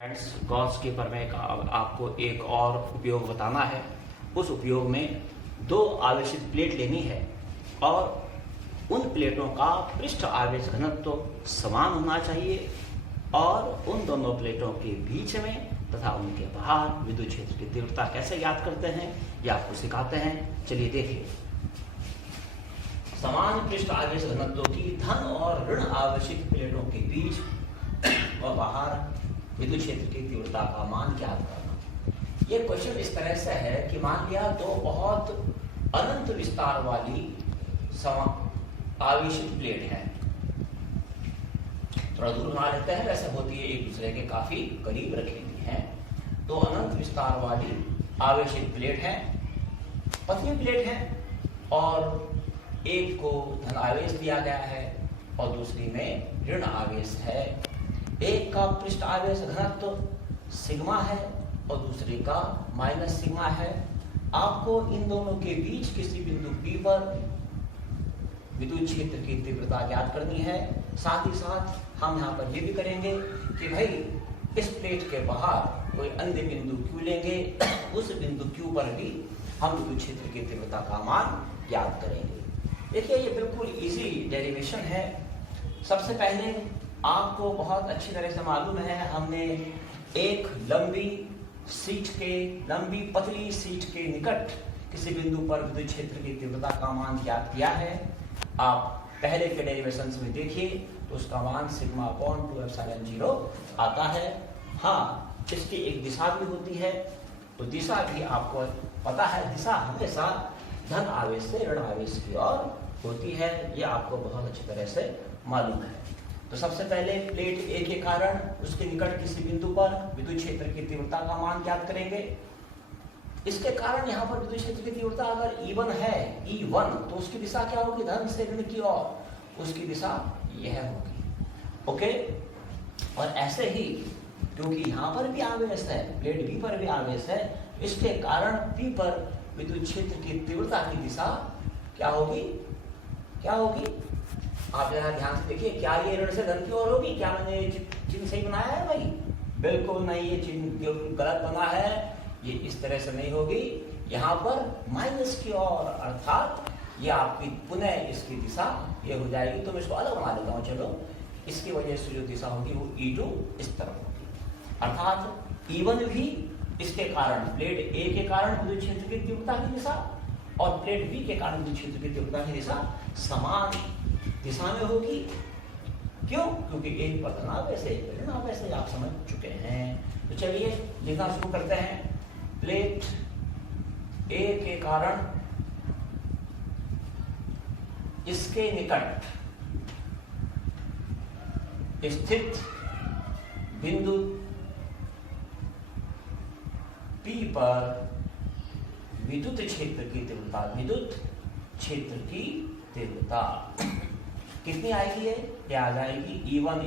Friends, Gauss के प्रमेय का अब आपको एक और उपयोग बताना है। उस उपयोग में दो आवेशित प्लेट लेनी है और उन प्लेटों का पृष्ठ आवेश घनत्व समान होना चाहिए और उन दोनों प्लेटों के बीच में तथा उनके बाहर विद्युत क्षेत्र की तीव्रता कैसे ज्ञात करते हैं यह आपको सिखाते हैं। चलिए देखिए। समान पृष्ठ आवेश घनत्व की धन और ऋण आवेशित प्लेटों के बीच और बाहर विद्युत क्षेत्र की तीव्रता का मान ज्ञात करना। ये क्वेश्चन इस तरह से है कि मान लिया दो बहुत अनंत विस्तार वाली आवेशित प्लेट है। थोड़ा दूर बना लेते हैं, वैसे होती है एक दूसरे के काफी करीब रखी हुई है। दो अनंत विस्तार वाली आवेशित प्लेट है, पतली प्लेट है और एक को धन आवेश दिया गया है और दूसरी में ऋण आवेश है। एक का पृष्ठ आवेश घनत्व सिग्मा है और दूसरे का माइनस सिग्मा है। आपको इन दोनों के बीच किसी बिंदु P पर विद्युत क्षेत्र की तीव्रता ज्ञात करनी है। साथ ही साथ हम यहाँ पर ये भी करेंगे कि भाई इस प्लेट के बाहर कोई अन्य बिंदु Q लेंगे, उस बिंदु Q पर भी हम विद्युत क्षेत्र की तीव्रता का मान ज्ञात करेंगे। देखिए, ये बिल्कुल इजी डेरिवेशन है। सबसे पहले आपको बहुत अच्छी तरह से मालूम है, हमने एक लंबी पतली सीट के निकट किसी बिंदु पर विद्युत क्षेत्र की तीव्रता का मान ज्ञात किया है। आप पहले के डेरिवेशंस में देखिए तो उसका मान सिग्मा अपॉन 2 एप्सिलॉन 0 आता है। हाँ, इसकी एक दिशा भी होती है, तो दिशा भी आपको पता है। दिशा हमेशा धन आवेश से ऋण आवेश की ओर होती है, ये आपको बहुत अच्छी तरह से मालूम है। तो सबसे पहले प्लेट ए के कारण उसके निकट किसी बिंदु पर विद्युत क्षेत्र की तीव्रता का मान ज्ञात करेंगे। इसके कारण यहाँ पर विद्युत क्षेत्र की तीव्रता अगर E1 है, E1, तो उसकी दिशा क्या होगी? धन से ऋण की ओर। उसकी दिशा यह होगी। ओके, और ऐसे ही क्योंकि यहाँ पर भी आवेश है, प्लेट बी पर भी आवेश है, इसके कारण पी पर विद्युत क्षेत्र की तीव्रता की दिशा क्या होगी? आप जरा ध्यान से देखिए, क्या ये ऋण से धन की ओर होगी? क्या मैंने चिन्ह सही बनाया है भाई? बिल्कुल नहीं, ये चिन्ह गलत बना है। ये इस तरह से नहीं होगी, यहाँ पर माइनस की ओर, अर्थात ये आपकी पुनः इसकी दिशा ये हो जाएगी। तो मैं इसको अलग बना देता हूँ। चलो, इसकी वजह से जो दिशा होगी वो E2 इस तरफ होगी, अर्थात E1 भी इसके कारण, प्लेट ए के कारण विद्युत क्षेत्र की तीव्रता की दिशा और प्लेट बी के कारण विद्युत क्षेत्र की तीव्रता की दिशा समान दिशा में होगी। क्यों? क्योंकि एक पर धन आवेश है, ऋण आवेश है, आप समझ चुके हैं। तो चलिए लिखना शुरू करते हैं। प्लेट ए के कारण इसके निकट स्थित बिंदु P पर विद्युत क्षेत्र की तीव्रता कितनी आएगी? ये आ जाएगी E1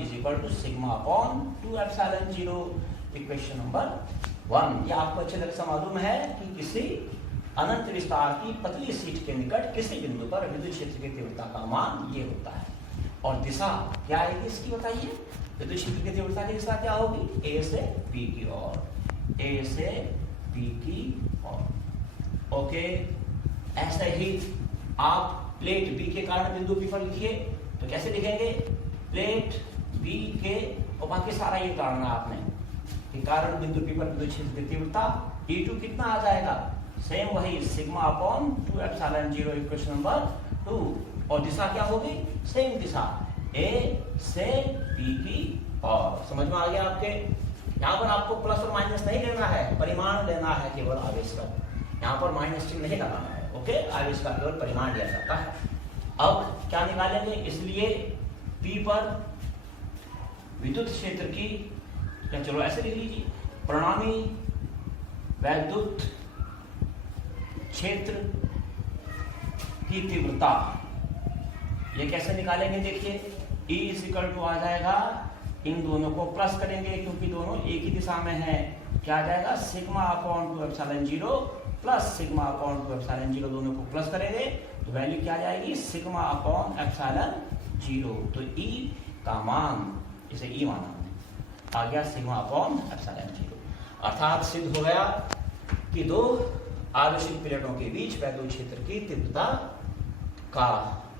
= sigma upon 2 epsilon 0। Equation number 1। ये आपको अच्छे तरह से मालूम है कि किसी अनंत विस्तार की पतली सीट के निकट किसी बिंदु पर विद्युत क्षेत्र की तीव्रता का मान ये होता है। और दिशा क्या आएगी इसकी बताइए? विद्युत क्षेत्र की तीव्रता की दिशा क्या होगी? A से B की ओर, A से B की ओर। ओके, ऐसे ही आप प्लेट B के कारण बिंदु P पर लिखिए। तो कैसे लिखेंगे? प्लेट B के, और बाकी सारा ये करना आपने कि कारण बिंदु P पर विद्युत क्षेत्र की तीव्रता E2 कितना आ जाएगा? सेम वही sigma upon 2 epsilon 0। Equation number 2। और दिशा क्या होगी? सेम दिशा, A से B की ओर। समझ में आ गया आपके? यहाँ पर आपको प्लस और माइनस नहीं लेना है, परिमाण लेना है केवल आवेश का। यहाँ पर माइनस चिन्ह नहीं लगाना है। ओके, आवेश का केवल परिमाण लिया जाता है। अब क्या निकालेंगे? इसलिए P पर विद्युत क्षेत्र की, या चलो ऐसे लिख लीजिए, परिणामी वैद्युत क्षेत्र की तीव्रता। ये कैसे निकालेंगे? देखिए, E = आ जाएगा, इन दोनों को प्लस करेंगे क्योंकि दोनों एक ही दिशा में है। क्या आ जाएगा? Sigma upon 2 epsilon 0 plus sigma upon 2 epsilon 0, दोनों को प्लस करेंगे तो वैल्यू क्या आ जाएगी? Sigma upon epsilon 0। तो E का मान, इसे E माना हमने, आ गया सिग्मा अपॉन एप्सिलॉन जीरो। अर्थात सिद्ध हो गया कि दो आवेशित प्लेटों के बीच वैद्युत क्षेत्र की तीव्रता का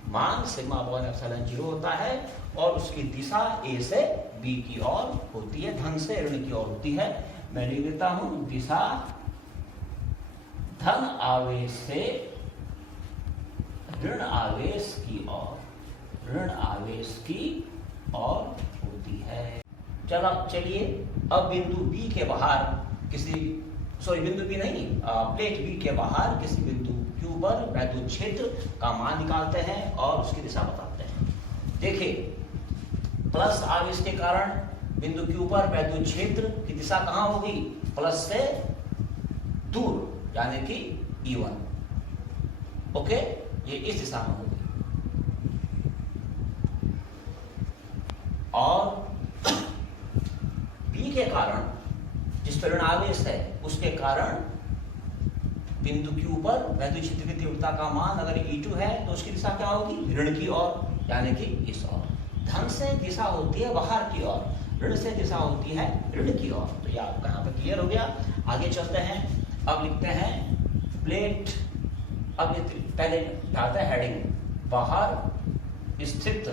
मान सिग्मा अपॉन एप्सिलॉन जीरो होता है और उसकी दिशा ए से बी की ओर होती है, धन से ऋण की ओर होती है। मैं लिख देता हूं, दिशा धन आवेश से ऋण आवेश की ओर, ऋण आवेश की ओर होती है। चलिए अब बिंदु बी के बाहर किसी बिंदु बी नहीं, प्लेट बी के बाहर किसी बिंदु क्यू पर वैद्युत क्षेत्र का मान निकालते हैं और उसकी दिशा बताते हैं। देखिए, प्लस आवेश के कारण बिंदु क्यू पर वैद्युत क्षेत्र की दिशा कहां होगी? प्लस से दूर, यानी कि E1। ओके, ये इस दिशा में होगी। और बी के कारण जिस पर ऋण आवेश है उसके कारण बिंदु क्यू पर वैद्युत क्षेत्र की तीव्रता का मान अगर E2 है तो उसकी दिशा क्या होगी? ऋण की ओर, यानी कि इस ओर। धन से दिशा होती है बाहर की ओर, ऋण से दिशा होती है ऋण की ओर। तो ये आपका यहाँ पे क्लियर हो गया। आगे चलते हैं, अब लिखते हैं प्लेट। अब पहले डालते हैं हेडिंग, बाहर स्थित।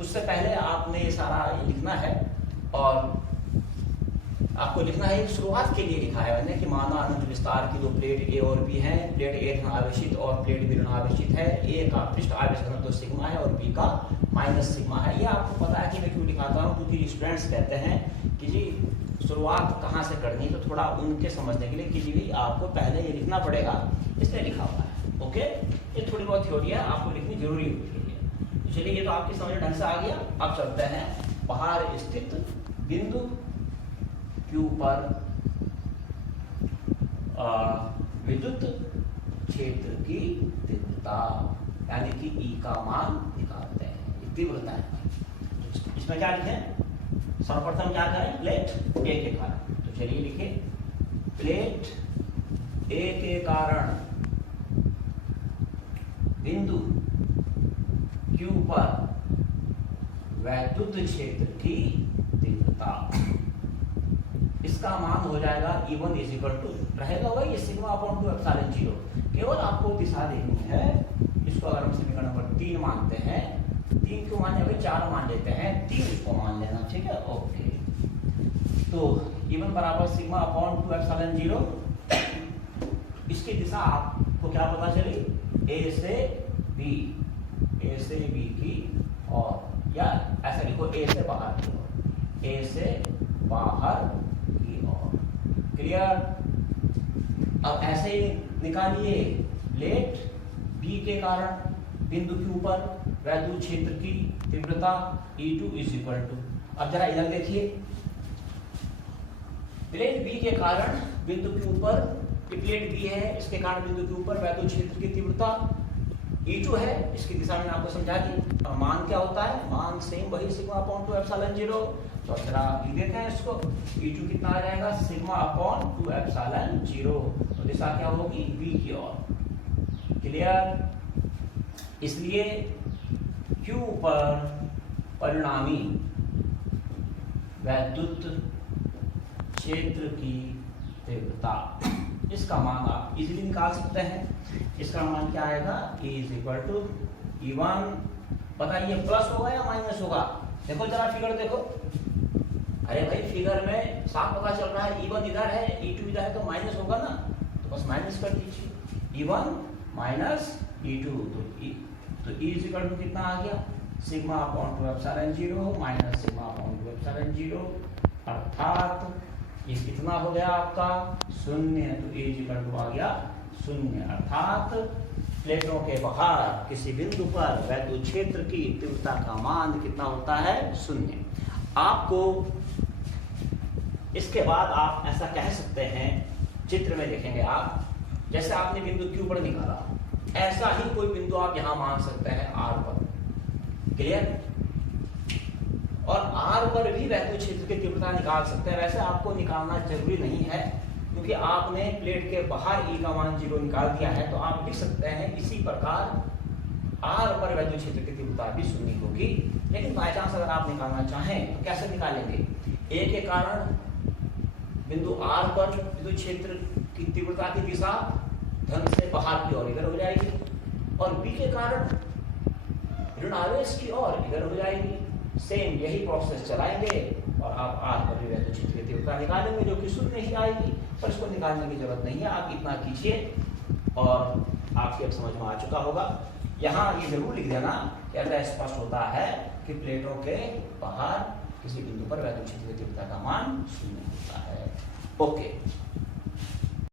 उससे पहले आपने ये सारा लिखना है और आपको लिखना है, शुरुआत के लिए लिखा है मैंने कि माना अनंत विस्तार की दो प्लेट ए और बी हैं। प्लेट ए धन आवेशित और प्लेट बी ऋण आवेशित है। ए का पृष्ठ आवेश घनत्व सिग्मा है और बी का माइनस सिग्मा है। ये आपको पता है कि मैं क्यों दिखाता हूँ, क्योंकि स्टूडेंट्स कहते हैं कि जी शुरुआत कहाँ से करनी, तो थोड़ा उनके समझने के लिए कि जी आपको पहले ये लिखना पड़ेगा, इसलिए लिखा हुआ है। ओके, ये थोड़ी बहुत थ्योरी है, आपको लिखनी जरूरी होती है। चलिए, ये तो आपकी समझ ढंग से आ गया। अब चलते हैं बाहर स्थित बिंदु क्यू पर विद्युत क्षेत्र की तीव्रता, यानी कि E का मान निकालते हैं। तीव्रता है, इसमें क्या लिखें? सर्वप्रथम क्या करें? प्लेट ए के कारण। तो चलिए लिखे, प्लेट ए के कारण बिंदु क्यू पर वैद्युत क्षेत्र की तीव्रता, इसका मान हो जाएगा E1 इज इक्वल टू, रहेगा वही सिग्मा अपॉन 2 एप्सिलॉन जीरो। केवल आपको दिशा देनी है। इसको अगर हम समीकरण नंबर 3 मानते हैं, 3 क्यों मान लेंगे? 4 मान लेते हैं, 3 इसको मान लेना, ठीक है। ओके, तो E1 बराबर सिग्मा अपॉन 2 एप्सिलॉन जीरो। इसकी दिशा आपको क्या पता चली? ए से बी, ए से बी की और, या ऐसा लिखो ए से बाहर की ओर, ए से बाहर की ओर। क्लियर? अब ऐसे ही निकालिए, प्लेट बी के कारण बिंदु के ऊपर वैद्युत क्षेत्र की तीव्रता E2 इज इक्वल टू, अब जरा इधर देखिए, प्लेट बी के कारण बिंदु के ऊपर, प्लेट बी है, इसके कारण बिंदु के ऊपर वैद्युत क्षेत्र की तीव्रता E2 है। इसकी दिशा मैंने आपको समझा दी। मान क्या होता है? मान सेम वही सिग्मा अपॉन 2 एप्सिलॉन जीरो। तो जरा लिख देते हैं इसको, E2 कितना आ जाएगा? Sigma upon 2 epsilon zero. तो दिशा क्या होगी? बी की ओर। क्लियर? इसलिए Q पर परिणामी वैद्युत क्षेत्र की तीव्रता, इसका मान आप इजीली निकाल सकते हैं। इसका मान क्या आएगा? E is equal to E1, बताइए प्लस होगा या माइनस होगा? देखो जरा फिगर देखो, अरे भाई फिगर में साफ पता चल रहा है E1 इधर है, E2 इधर है, तो माइनस होगा ना, तो बस माइनस कर दीजिए। E1 माइनस E2, तो E इज इक्वल टू कितना आ गया? Sigma upon 2 epsilon zero minus sigma upon 2 epsilon zero, अर्थात ये कितना हो गया आपका? 0। तो E इज इक्वल टू आ गया 0, अर्थात प्लेटों के बाहर किसी बिंदु पर वैद्युत क्षेत्र की तीव्रता का मान कितना होता है? 0। आपको इसके बाद आप ऐसा कह सकते हैं, चित्र में देखेंगे आप, जैसे आपने बिंदु Q पर निकाला, ऐसा ही कोई बिंदु आप यहां मान सकते हैं R पर। क्लियर? और R पर भी वैद्युत क्षेत्र की तीव्रता निकाल सकते हैं। वैसे आपको निकालना जरूरी नहीं है, क्योंकि आपने प्लेट के बाहर E का मान 0 निकाल दिया है, तो आप लिख सकते हैं इसी प्रकार आर पर वैद्युत क्षेत्र की तीव्रता भी शून्य होगी। लेकिन बाय चांस अगर आप निकालना चाहें तो कैसे निकालेंगे? ए के कारण बिंदु आर पर विद्युत क्षेत्र की तीव्रता की दिशा धन से बाहर की ओर इधर हो जाएगी, और बी के कारण ऋण आवेश की ओर इधर हो जाएगी। सेम यही प्रोसेस चलाएंगे और आप आर पर भी वैद्युत क्षेत्र की तीव्रता निकालेंगे जो कि शून्य ही आएगी, पर इसको निकालने की जरूरत नहीं है, आप इतना कीजिए और आपके अब समझ में आ चुका होगा। यहाँ ये जरूर लिख देना कि ऐसा स्पष्ट होता है कि प्लेटों के बाहर किसी बिंदु पर वैद्युत क्षेत्र की तीव्रता का मान शून्य होता है। ओके।